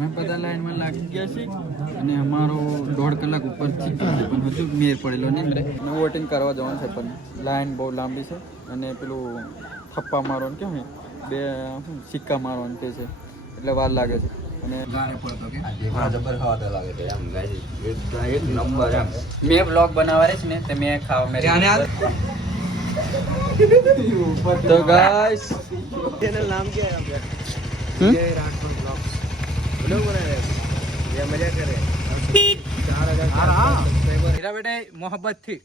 અમે બધા લાઈનમાં લાગી ગયા છીએ અને અમારો 1.5 કલાક ઉપર થઈ ગયો છે પણ હજુ મેર પડેલો નહીં. અને વોટિંગ કરવા જવાનું છે પણ લાઈન બહુ લાંબી છે અને પેલું થપ્પા મારવાનું કેમ બે સિક્કા મારવાનું કે છે એટલે વાર લાગે છે. અને ગાને પડતો કે જબર ખાવા લાગે છે એમ ગાઈસ એક નંબર એમ. મેં બ્લોગ બનાવવા છે ને તે મેં ખાવા મેરે તો ગાઈસ ચેનલ નામ क्या है आपका? जय राठौर ब्लॉग्स ब्लॉग बना रहे हैं ये मजा कर रहे हैं 4000 मेरा बेटे मोहब्बत थी.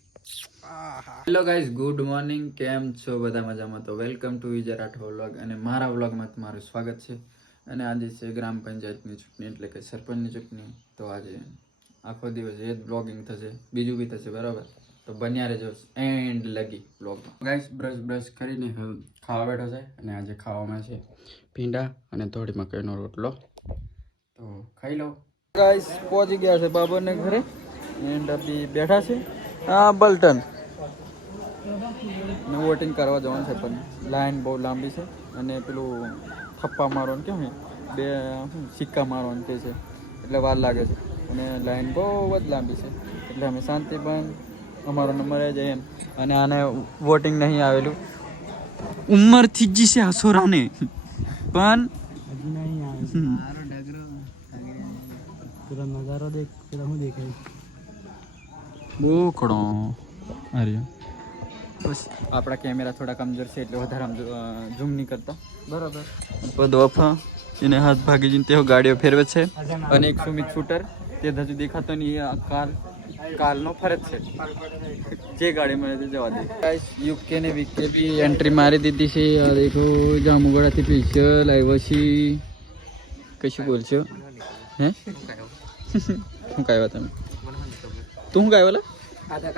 Hello guys, good morning. કેમ છો બધા? મજામાં? તો welcome to Vijay Rathod vlog અને મારા વ્લોગમાં તમારું સ્વાગત છે. અને આજે છે ગ્રામ પંચાયતની ચૂંટણી એટલે કે સરપંચની ચૂંટણી. તો આજે આખો દિવસ એ જ બ્લોગિંગ થશે, બીજું બી થશે, બરાબર? તો બન્યા રહેજો એન્ડ લગી બ્લોગમાં. ગાઈસ બ્રશ કરીને ખાવા બેઠો છે અને આજે ખાવામાં છે ભીંડા અને થોડી મકાઈનો રોટલો. તો ખાઈ લો. ગાઈસ પહોંચી ગયા છે બાબરને ઘરે એન્ડ અભી બેઠા છે બલ્ટન ને વોટિંગ કરવા જવાનું છે પણ લાઈન બહુ લાંબી છે અને પેલું થપ્પા મારવાનું કેમ બે સિક્કા મારવાનું કે છે એટલે વાર લાગે છે અને લાઈન બહુ જ લાંબી છે એટલે અમે શાંતિ પણ અમારો નંબર આવી જાય એમ. અને આને વોટિંગ નહીં આવેલું, ઉંમર થઈ ગઈ છે હસોરાને પણ નજારો દેખ હું દેખાય બહુ ખડો. અરે બસ આપણા કેમેરા થોડા કમજોર છે એટલે વધારે ઝૂમ નહીં કરતા, બરાબર? બધો અફા એને હાથ ભાગી જઈને તેઓ ગાડીઓ ફેરવે છે. અને એક સુમિત શૂટર તે હજુ દેખાતો નહીં, કાલનો ફરજ છે, જે ગાડી મળે તે જવા દે. યુકે ને વીકે બી એન્ટ્રી મારી દીધી છે. આ દેખો જામુગડાથી સ્પેશિયલ આવ્યો છે. કશું બોલશો હે? શું કાવ્યા તમે? તું શું કાવ્યા? આધાર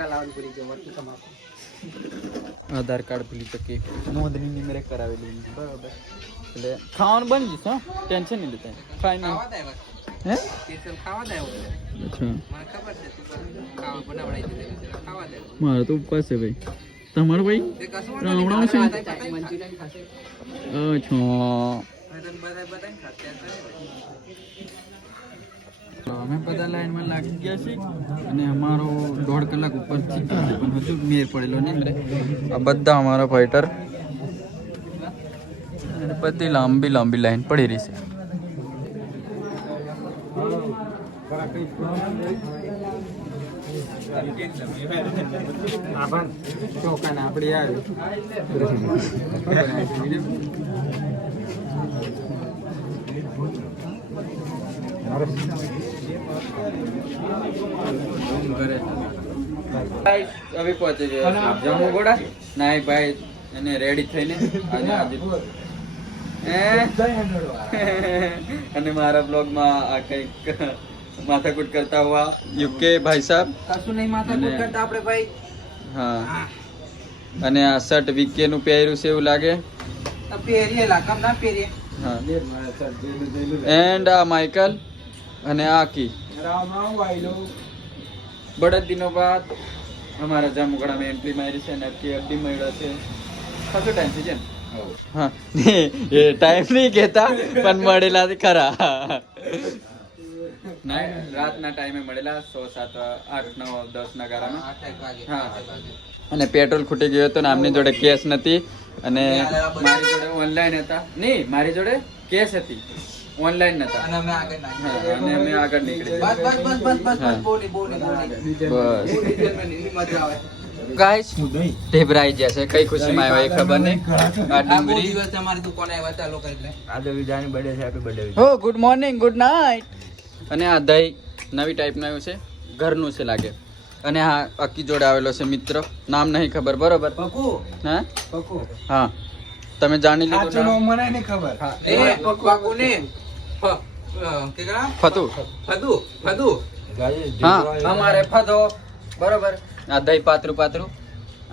કાર્ડ ભૂલી શકે, નોંધણી મેરે કરાવેલી, બરાબર? એટલે ખાવાનું બની જશે, ટેન્શન નહીં લેતા. ખાઈ નહીં હે? મારે તો ઉપવાસ છે ભાઈ. તમારો ભાઈ રાવણા છે? અમે બધા લાઈનમાં લાગી ગયા છીએ અને અમારો 1.5 કલાક ઉપર થઈ ગયો છે પણ હજુ મેર પડેલો નહીં. આ બધા અમારા ફાઈટર બધી લાંબી લાંબી લાઈન પડી રહી છે. આપડી આવી હવે પહોંચી ગયા જામુગોડા. નાઈ ભાઈ એને રેડી થઈને અને મારા બ્લોગમાં આ કંઈક માથાકૂટ કરતા હુआ યુકે ભાઈ સાહેબ કશું નહીં માથાકૂટ કરતા આપણે ભાઈ. હા, અને આ શર્ટ વીકે નું પહેર્યું છે એવું લાગે. હા, એન્ડ આ માઇકલ અને આ કી બड़ा दिनों बाद हमारा जामुगड़ा में एंट्री मारी से नक्की अड्डी મળ્યો છે. ખાસો ટાઈમ થઈ જાય. હા, એ ટાઈમ નહીં કહેતા પણ મળેલા ખરા. રાતના ટાઈમે મળેલા 6, 7, 8, 9, 10 ના ગાળામાં. હા, અને પેટ્રોલ ખૂટી ગયો હતો ને આમની જોડે કેશ નથી અને મારી જોડે ઓનલાઈન હતા. નહીં, મારી જોડે કેશ હતી, ઓનલાઈન નતા અને અમે આગળ નીકળી. ગાઈસ ઢેબરાઈ ગયા છે, કઈ ખુશીમાં આવ્યા એ ખબર નહીં. આ ડુંગળી તમારી દુકાને આવ્યા હતા લોકો એટલે આજે વિજાની બર્થડે છે, હેપી બર્થડે. હો, ગુડ મોર્નિંગ, ગુડ નાઈટ. અને આ દહીં નવી ટાઈપનું આવ્યું છે, ઘરનું છે લાગે. અને હા, અક્કી જોડે આવેલો છે મિત્ર, નામ નહીં ખબર, બરોબર? પકુ. હા પકુ. હા, તમે જાણી લીધું. મને નહીં ખબર. એ પકુ ને ફતુ હા, અમારે ફતો, બરોબર? આ દહીં પાતરું,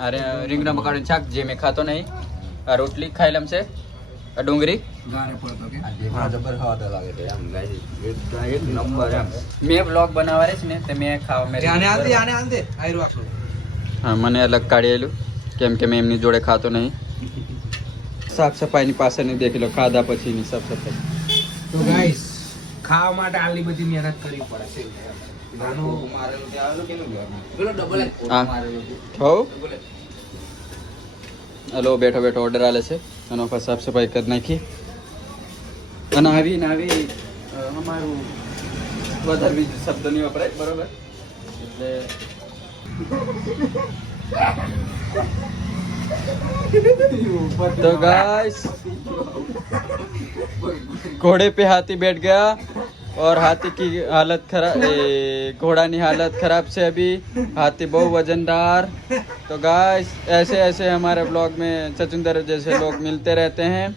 અરે રીંગણા બકાડું શાક જે મેં ખાતો નહીં. આ રોટલી ખાઈ લમ છે, આ ડુંગળી મેં બ્લોગ બનાવવા છે ને તે મેં ખાવા મેરે. હા, મને અલગ કાઢેલું કેમ કે મેં એમની જોડે ખાતો નહીં. સાફ સફાઈની પાસે નહીં દેખી લો, ખાધા પછીની સાફ સફાઈ. તો ગાઈસ ખાવા માટે આટલી બધી મહેનત કરવી પડે છે પેલો ડબલ હલો બેઠો બેઠો ઓર્ડર આલે છે અને પછી સાફ સફાઈ કરી નાખી અને આવીને અમારું વધારે બીજું શબ્દ નહીં વપરાય બરોબર એટલે तो गाइस घोड़े पे हाथी बैठ गया और हाथी की हालत खराब घोड़ा की हालत खराब से अभी हाथी बहुत वजनदार तो गाइस ऐसे ऐसे हमारे ब्लॉग में सचिंदर जैसे लोग मिलते रहते हैं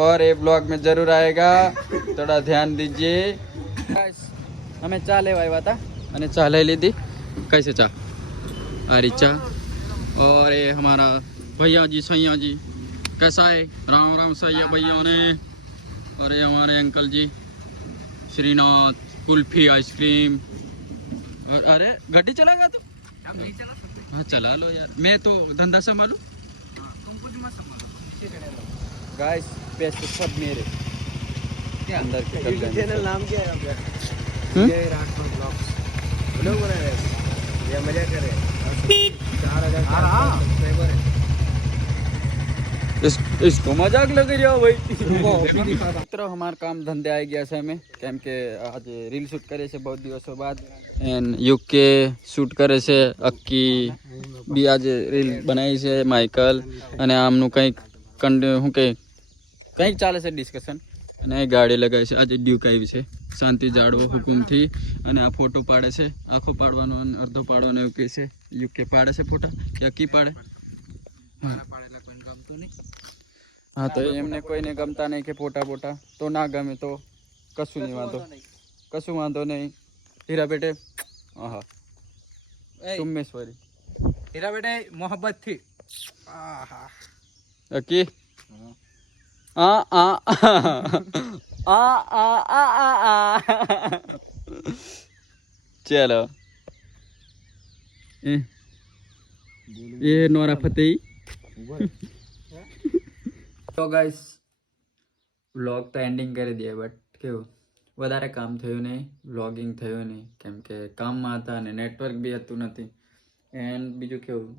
और ये ब्लॉग में जरूर आएगा थोड़ा ध्यान दीजिए गाइस हमें चा लेवा આવ્યા હતા અને ચા લઈ લીધી कैसे चा आ रही चा और ये हमारा भैया जी सैया जी कैसा है राम राम सैया भैया ने और ये हमारे अंकल जी श्रीनाथ कुल्फी आइसक्रीम और अरे गाड़ी चलाएगा तू हाँ चला लो यार मैं तो धंधा संभालू गाइस पैसे सब मेरे अंदर के कर लेने चैनल नाम क्या है आपका विजय राठौर ब्लॉग्स व्लॉग बना रहे हैं या मजा कर रहे हैं 4000 सब्सक्राइबर है इसको मजाक लग रहा भाई મિત્રો हमार काम धंधे आई गया છે અમે કેમ કે આજે રીલ શૂટ કરે છે બહુ દિવસો બાદ એન્ડ યુકે શૂટ કરે છે અક્કી બી આજે રીલ બનાવી છે માઇકલ અને આમનું કંઈક શું કંઈક ચાલે છે ડિસ્કશન અને ગાડી લગાવી છે આજે ડ્યુક આવી છે શાંતિ જાળવો હુકુમથી અને આ ફોટો પાડે છે આખો પાડવાનો અને અડધો પાડવાનો એવું કહે છે યુકે પાડે છે ફોટો કે અક્કી પાડે हाँ तो एमने कोई ने गमता नहीं के पोटा पोटा तो ना गमे तो कशु नहीं वांधो नहीं हीरा बेटे हाँ सुमेश्वरी हीरा बेटे मोहब्बत थी अकी आ आ आ आ आ आ चलो ये नोरा फतेही તો ગાઈસ વ્લોગ તો એન્ડિંગ કરી દઈએ બટ કેવું વધારે કામ થયું નહીં વ્લોગિંગ થયું નહીં કેમ કે કામમાં હતા અને નેટવર્ક બી હતું નથી એન્ડ બીજું કેવું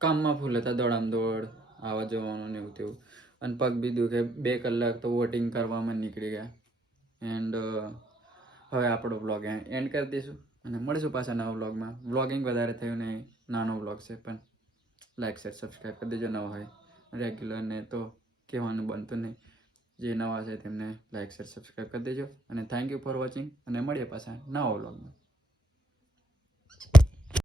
કામમાં ફૂલ હતા દોડામ દોડ આવવા જવાનું ને એવું તેવું અને પગ બી દુખે 2 કલાક તો વોટિંગ કરવામાં નીકળી ગયા એન્ડ હવે આપણો વ્લોગ એન્ડ કરી દઈશું અને મળીશું પાછા નવા વ્લોગમાં વ્લોગિંગ વધારે થયું નહીં નાનો વ્લોગ છે પણ લાઈક શેર સબસ્ક્રાઈબ કરી દેજો નવા હોય રેગ્યુલર ને તો કહેવાનું બનતું નહીં જે નવા છે તેમને લાઈક શેર સબસ્ક્રાઈબ કરી દેજો અને થેન્ક યુ ફોર વોચિંગ અને મળીએ પાછા નવા વ્લોગમાં